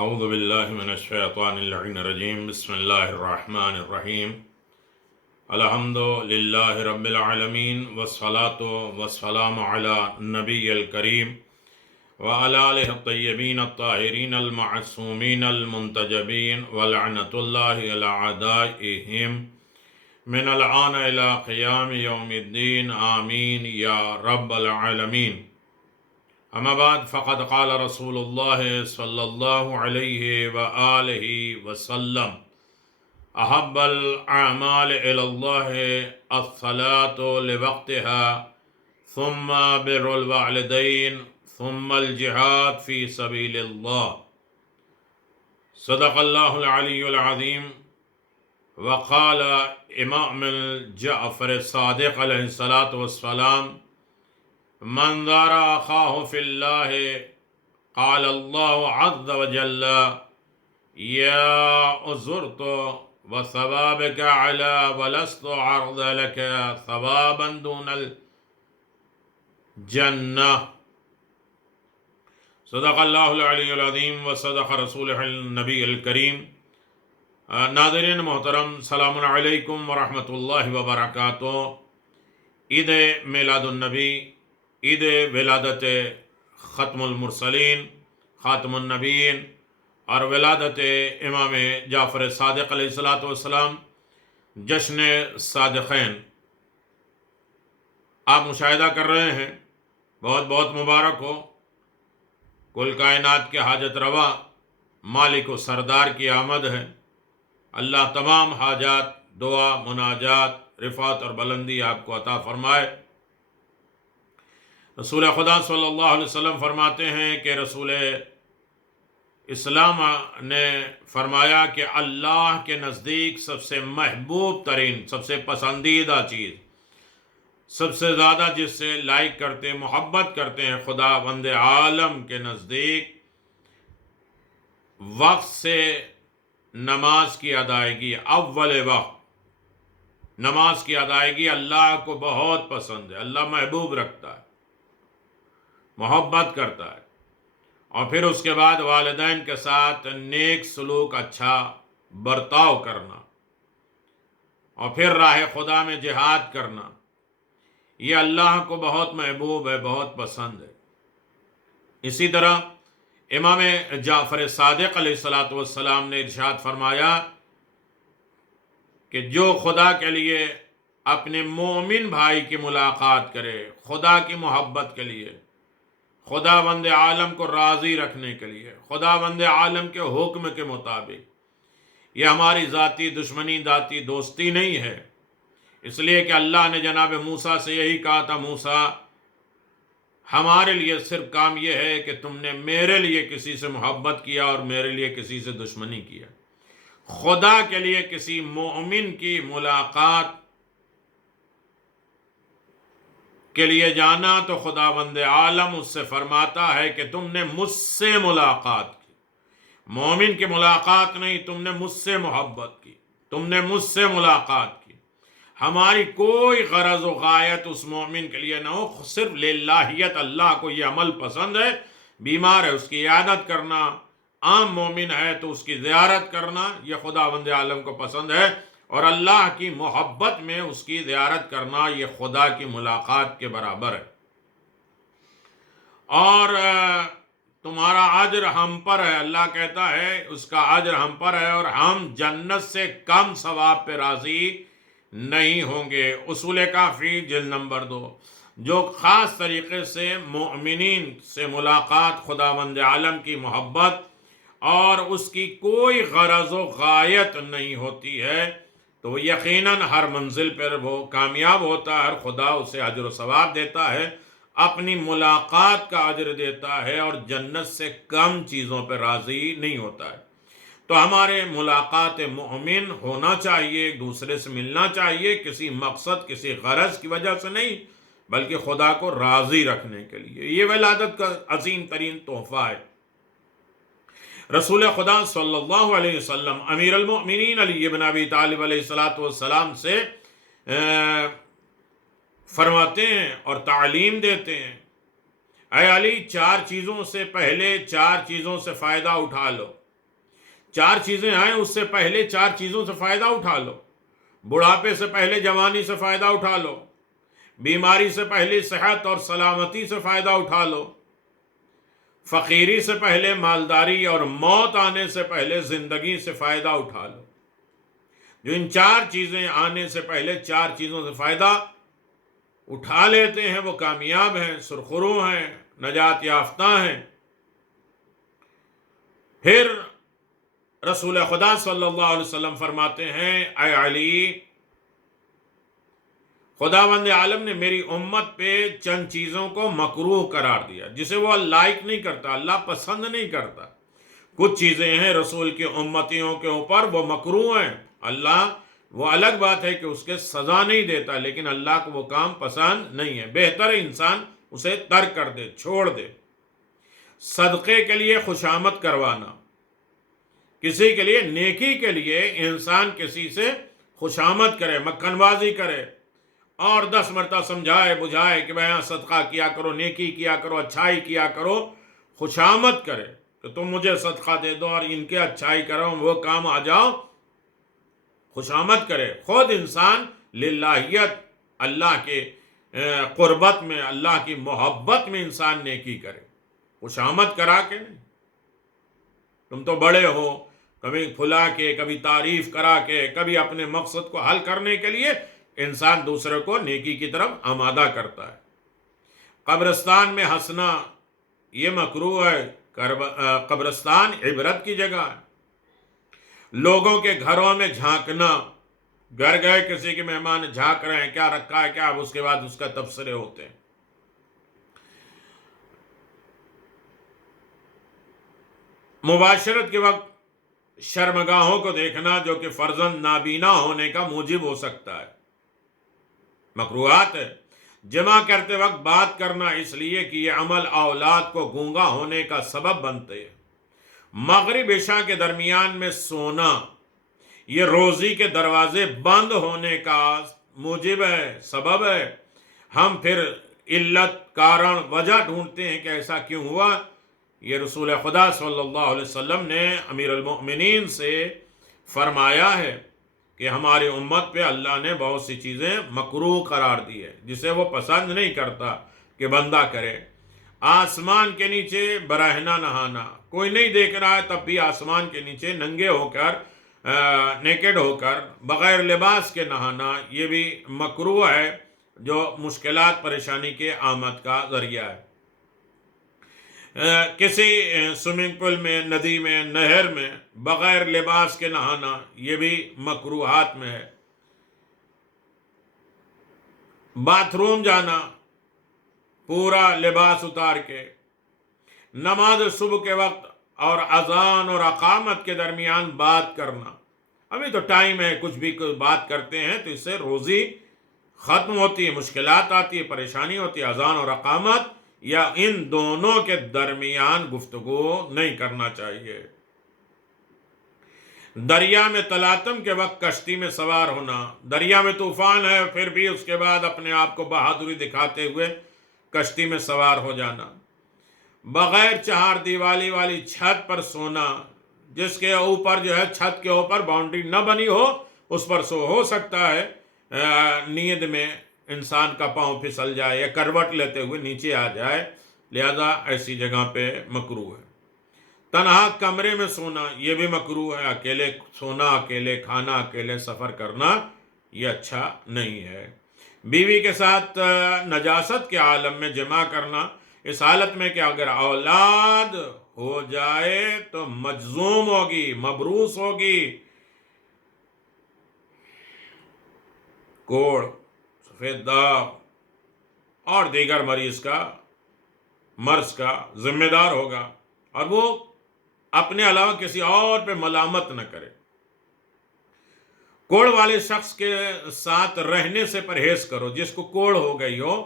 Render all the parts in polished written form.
اعوذ باللہ من الشیطان اللعین الرجیم بسم اللہ الرحمن الرحیم الحمد للہ رب العالمین والصلاة والسلام علی نبی الکریم وعلی آلہ الطیبین الطاہرین المعصومین المنتجبین ولعنۃ اللہ علی اعدائہم من الآن الی قیام یوم الدین آمین یا رب العالمین. اما بعد فقد قال رسول اللہ صلی اللہ علیہ وآلہ وسلم احب الاعمال الی اللہ الصلاة لوقتها ثم بر الوالدین ثم الجہاد فی سبیل اللہ. صدق اللہ العلی العظیم. وقال امام جعفر الصادق علیہ الصلاۃ والسلام من زار اخاه فی اللہ قال اللہ عز وجل یا زرت وثوابك علی ولست عرض لك ثوابا دون الجنہ. صدق اللہ العلی العظیم وصدق رسولہ النبی الکریم. ناظرین محترم، سلام علیکم ورحمۃ اللہ وبرکاتہ. عید میلاد النبی، عید ولادت ختم المرسلین، خاتم النبیین اور ولادت امام جعفر صادق علیہ الصلاۃ والسلام، جشن صادقین آپ مشاہدہ کر رہے ہیں. بہت بہت مبارک ہو. کل کائنات کے حاجت روا مالک و سردار کی آمد ہے. اللہ تمام حاجات، دعا، مناجات، رفعت اور بلندی آپ کو عطا فرمائے. رسول خدا صلی اللہ علیہ وسلم فرماتے ہیں کہ رسول اسلام نے فرمایا کہ اللہ کے نزدیک سب سے محبوب ترین، سب سے پسندیدہ چیز، سب سے زیادہ جس سے لائک کرتے، محبت کرتے ہیں خدا بند عالم کے نزدیک، وقت سے نماز کی ادائیگی. اول وقت نماز کی ادائیگی اللہ کو بہت پسند ہے. اللہ محبوب رکھتا ہے، محبت کرتا ہے. اور پھر اس کے بعد والدین کے ساتھ نیک سلوک، اچھا برتاؤ کرنا، اور پھر راہ خدا میں جہاد کرنا، یہ اللہ کو بہت محبوب ہے، بہت پسند ہے. اسی طرح امام جعفر صادق علیہ الصلاۃ والسلام نے ارشاد فرمایا کہ جو خدا کے لیے اپنے مومن بھائی کی ملاقات کرے، خدا کی محبت کے لیے، خدا بند عالم کو راضی رکھنے کے لیے، خدا بند عالم کے حکم کے مطابق، یہ ہماری ذاتی دشمنی، ذاتی دوستی نہیں ہے. اس لیے کہ اللہ نے جناب موسیٰ سے یہی کہا تھا، موسیٰ ہمارے لیے صرف کام یہ ہے کہ تم نے میرے لیے کسی سے محبت کیا اور میرے لیے کسی سے دشمنی کیا. خدا کے لیے کسی مومن کی ملاقات کے لیے جانا تو خدا بند عالم اس سے فرماتا ہے کہ تم نے مجھ سے ملاقات کی. مومن کی ملاقات نہیں، تم نے مجھ سے محبت کی، تم نے مجھ سے ملاقات کی. ہماری کوئی غرض و غایت اس مومن کے لیے نہ ہو، صرف للہیت. اللہ کو یہ عمل پسند ہے. بیمار ہے اس کی عیادت کرنا، عام مومن ہے تو اس کی زیارت کرنا، یہ خدا بند عالم کو پسند ہے. اور اللہ کی محبت میں اس کی زیارت کرنا یہ خدا کی ملاقات کے برابر ہے. اور تمہارا اجر ہم پر ہے، اللہ کہتا ہے اس کا اجر ہم پر ہے، اور ہم جنت سے کم ثواب پہ راضی نہیں ہوں گے. اصول کافی جلد نمبر 2. جو خاص طریقے سے مومنین سے ملاقات، خدا بند عالم کی محبت اور اس کی کوئی غرض و غایت نہیں ہوتی ہے، تو یقیناً ہر منزل پر وہ کامیاب ہوتا ہے. اور خدا اسے اجر و ثواب دیتا ہے، اپنی ملاقات کا اجر دیتا ہے، اور جنت سے کم چیزوں پر راضی نہیں ہوتا ہے. تو ہمارے ملاقات مومن ہونا چاہیے، ایک دوسرے سے ملنا چاہیے، کسی مقصد، کسی غرض کی وجہ سے نہیں، بلکہ خدا کو راضی رکھنے کے لیے. یہ ولادت کا عظیم ترین تحفہ ہے. رسول خدا صلی اللہ علیہ وسلم امیر المؤمنین علی بن ابی طالب علیہ الصلاۃ والسلام سے فرماتے ہیں اور تعلیم دیتے ہیں، اے علی، 4 چیزوں سے پہلے 4 چیزوں سے فائدہ اٹھا لو. 4 چیزیں آئیں اس سے پہلے 4 چیزوں سے فائدہ اٹھا لو. بڑھاپے سے پہلے جوانی سے فائدہ اٹھا لو. بیماری سے پہلے صحت اور سلامتی سے فائدہ اٹھا لو. فقیری سے پہلے مالداری اور موت آنے سے پہلے زندگی سے فائدہ اٹھا لو. جو ان 4 چیزیں آنے سے پہلے 4 چیزوں سے فائدہ اٹھا لیتے ہیں وہ کامیاب ہیں، سرخرو ہیں، نجات یافتہ ہیں. پھر رسول خدا صلی اللہ علیہ وسلم فرماتے ہیں، اے علی، خداوند عالم نے میری امت پہ چند چیزوں کو مکروہ قرار دیا جسے وہ لائک نہیں کرتا، اللہ پسند نہیں کرتا. کچھ چیزیں ہیں رسول کی امتیوں کے اوپر وہ مکروہ ہیں. اللہ، وہ الگ بات ہے کہ اس کے سزا نہیں دیتا، لیکن اللہ کو وہ کام پسند نہیں ہے. بہتر ہے انسان اسے ترک کر دے، چھوڑ دے. صدقے کے لیے خوشامد کروانا، کسی کے لیے نیکی کے لیے انسان کسی سے خوشامد کرے، مکھن بازی کرے اور 10 مرتبہ سمجھائے بجھائے کہ بھائی صدقہ کیا کرو، نیکی کیا کرو، اچھائی کیا کرو، خوشامد کرے کہ تم مجھے صدقہ دے دو اور ان کے اچھائی کرو، وہ کام آ جاؤ، خوشامد کرے. خود انسان للہیت، اللہ کے قربت میں، اللہ کی محبت میں انسان نیکی کرے، خوشامد کرا کے نہیں. تم تو بڑے ہو، کبھی پھلا کے، کبھی تعریف کرا کے، کبھی اپنے مقصد کو حل کرنے کے لیے انسان دوسرے کو نیکی کی طرف آمادہ کرتا ہے. قبرستان میں ہنسنا یہ مکروہ ہے. قبرستان عبرت کی جگہ ہے. لوگوں کے گھروں میں جھانکنا، گھر گئے کسی کے مہمان جھانک رہے ہیں، کیا رکھا ہے کیا، اب اس کے بعد اس کا تبصرے ہوتے ہیں. مباشرت کے وقت شرمگاہوں کو دیکھنا جو کہ فرزند نابینا ہونے کا موجب ہو سکتا ہے، مکروہات ہے. جمع کرتے وقت بات کرنا اس لیے کہ یہ عمل اولاد کو گونگا ہونے کا سبب بنتے ہیں. مغرب عشاء کے درمیان میں سونا یہ روزی کے دروازے بند ہونے کا موجب ہے، سبب ہے. ہم پھر علت، کارن، وجہ ڈھونڈتے ہیں کہ ایسا کیوں ہوا. یہ رسول خدا صلی اللہ علیہ وسلم نے امیر المؤمنین سے فرمایا ہے کہ ہماری امت پہ اللہ نے بہت سی چیزیں مکروہ قرار دی ہے جسے وہ پسند نہیں کرتا کہ بندہ کرے. آسمان کے نیچے برہنہ نہانا، کوئی نہیں دیکھ رہا ہے تب بھی آسمان کے نیچے ننگے ہو کر، نیکڈ ہو کر، بغیر لباس کے نہانا یہ بھی مکروہ ہے، جو مشکلات پریشانی کے آمد کا ذریعہ ہے. کسی سوئمنگ پول میں، ندی میں، نہر میں بغیر لباس کے نہانا یہ بھی مکروہات میں ہے. باتھ روم جانا پورا لباس اتار کے، نماز صبح کے وقت اور اذان اور اقامت کے درمیان بات کرنا. ابھی تو ٹائم ہے، کچھ بھی بات کرتے ہیں تو اس سے روزی ختم ہوتی ہے، مشکلات آتی ہے، پریشانی ہوتی ہے. اذان اور اقامت یا ان دونوں کے درمیان گفتگو نہیں کرنا چاہیے. دریا میں تلاطم کے وقت کشتی میں سوار ہونا، دریا میں طوفان ہے پھر بھی اس کے بعد اپنے آپ کو بہادری دکھاتے ہوئے کشتی میں سوار ہو جانا. بغیر چہار دیوالی والی چھت پر سونا، جس کے اوپر جو ہے چھت کے اوپر باؤنڈری نہ بنی ہو اس پر سو ہو سکتا ہے نیند میں انسان کا پاؤں پھسل جائے یا کروٹ لیتے ہوئے نیچے آ جائے، لہذا ایسی جگہ پہ مکروہ ہے. تنہا کمرے میں سونا یہ بھی مکروہ ہے. اکیلے سونا، اکیلے کھانا، اکیلے سفر کرنا یہ اچھا نہیں ہے. بیوی کے ساتھ نجاست کے عالم میں جمع کرنا، اس حالت میں کہ اگر اولاد ہو جائے تو مجزوم ہوگی، مبروس ہوگی. کوڑ، سفید داغ اور دیگر مرض کا ذمہ دار ہوگا اور وہ اپنے علاوہ کسی اور پہ ملامت نہ کرے. کوڑ والے شخص کے ساتھ رہنے سے پرہیز کرو. جس کو کوڑ ہو گئی ہو،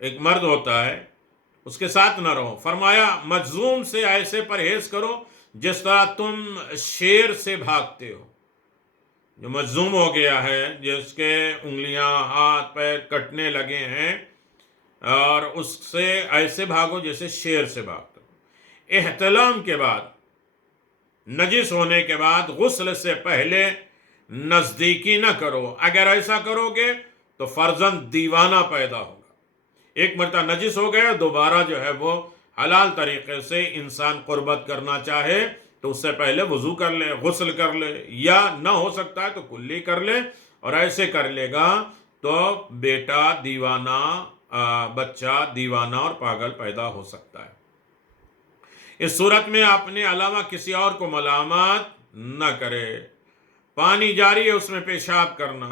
ایک مرد ہوتا ہے، اس کے ساتھ نہ رہو. فرمایا مجزوم سے ایسے پرہیز کرو جس طرح تم شیر سے بھاگتے ہو. جو مجزوم ہو گیا ہے، جس کے انگلیاں، ہاتھ، پیر کٹنے لگے ہیں، اور اس سے ایسے بھاگو جیسے شیر سے بھاگتے ہو. احتلام کے بعد نجس ہونے کے بعد غسل سے پہلے نزدیکی نہ کرو. اگر ایسا کرو گے تو فرزند دیوانہ پیدا ہوگا. ایک مرتبہ نجس ہو گیا، دوبارہ جو ہے وہ حلال طریقے سے انسان قربت کرنا چاہے تو اس سے پہلے وضو کر لے، غسل کر لے، یا نہ ہو سکتا ہے تو کلی کر لے. اور ایسے کر لے گا تو بیٹا دیوانہ، بچہ دیوانہ اور پاگل پیدا ہو سکتا ہے. اس صورت میں اپنے علاوہ کسی اور کو ملامت نہ کرے. پانی جاری ہے، اس میں پیشاب کرنا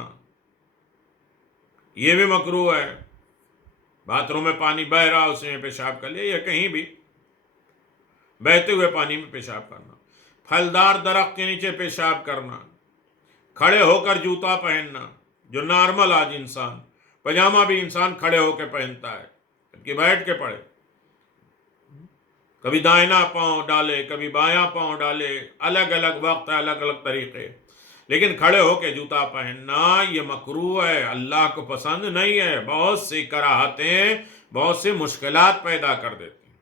یہ بھی مکروہ ہے. باتھ روم میں پانی بہ رہا، اس میں پیشاب کر لیا، یا کہیں بھی بہتے ہوئے پانی میں پیشاب کرنا. پھلدار درخت کے نیچے پیشاب کرنا. کھڑے ہو کر جوتا پہننا، جو نارمل آج انسان، پجامہ بھی انسان کھڑے ہو کے پہنتا ہے کہ بیٹھ کے پڑھے. کبھی دائنا پاؤں ڈالے، کبھی بایاں پاؤں ڈالے، الگ الگ وقت، الگ الگ طریقے. لیکن کھڑے ہو کے جوتا پہننا یہ مکروہ ہے، اللہ کو پسند نہیں ہے. بہت سی کراہتیں، بہت سی مشکلات پیدا کر دیتی ہیں.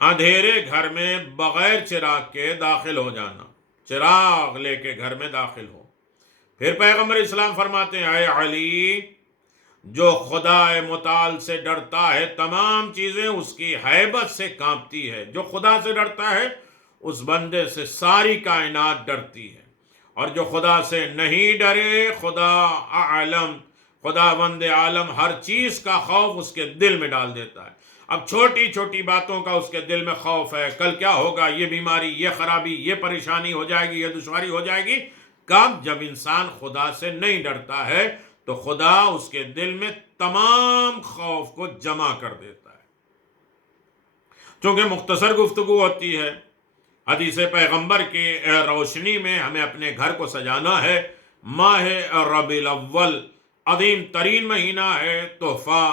اندھیرے گھر میں بغیر چراغ کے داخل ہو جانا. چراغ لے کے گھر میں داخل ہو. پھر پیغمبر اسلام فرماتے ہیں، اے علی، جو خدا متعال سے ڈرتا ہے تمام چیزیں اس کی ہیبت سے کانپتی ہے. جو خدا سے ڈرتا ہے اس بندے سے ساری کائنات ڈرتی ہے. اور جو خدا سے نہیں ڈرے، خدا عالم، خدا بند عالم ہر چیز کا خوف اس کے دل میں ڈال دیتا ہے. اب چھوٹی چھوٹی باتوں کا اس کے دل میں خوف ہے. کل کیا ہوگا، یہ بیماری، یہ خرابی، یہ پریشانی ہو جائے گی، یہ دشواری ہو جائے گی. کب؟ جب انسان خدا سے نہیں ڈرتا ہے تو خدا اس کے دل میں تمام خوف کو جمع کر دیتا ہے. چونکہ مختصر گفتگو ہوتی ہے، حدیث پیغمبر کی روشنی میں ہمیں اپنے گھر کو سجانا ہے. ماہ ربیع الاول عظیم ترین مہینہ ہے تحفہ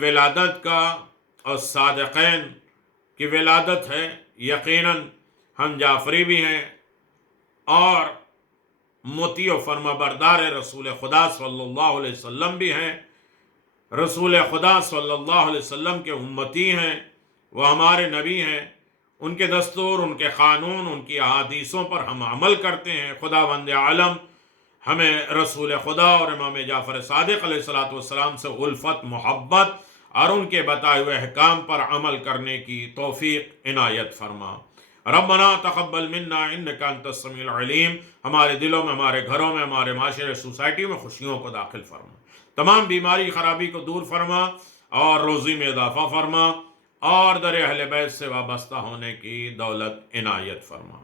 ولادت کا، اور صادقین کی ولادت ہے. یقیناً ہم جعفری بھی ہیں اور مطیع و فرما بردار رسول خدا صلی اللہ علیہ وسلم بھی ہیں. رسول خدا صلی اللہ علیہ وسلم کے امتی ہیں، وہ ہمارے نبی ہیں. ان کے دستور، ان کے قانون، ان کی احادیثوں پر ہم عمل کرتے ہیں. خدا بند عالم ہمیں رسول خدا اور امام جعفر صادق علیہ الصلوۃ والسلام سے الفت، محبت اور ان کے بتائے ہوئے احکام پر عمل کرنے کی توفیق عنایت فرما. ربنا تقبل منا انک انت السمیع العلیم. ہمارے دلوں میں، ہمارے گھروں میں، ہمارے معاشرے، سوسائٹی میں خوشیوں کو داخل فرما. تمام بیماری خرابی کو دور فرما اور روزی میں اضافہ فرما، اور در اہل بیت سے وابستہ ہونے کی دولت عنایت فرما.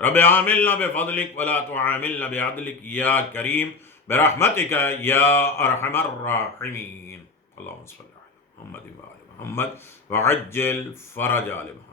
رب عاملنا بفضلک ولا تعاملنا بعدلک یا کریم برحمتک یا ارحم الراحمین. اللہم صلی علی محمد وعلی محمد وعجل فرج آل محمد.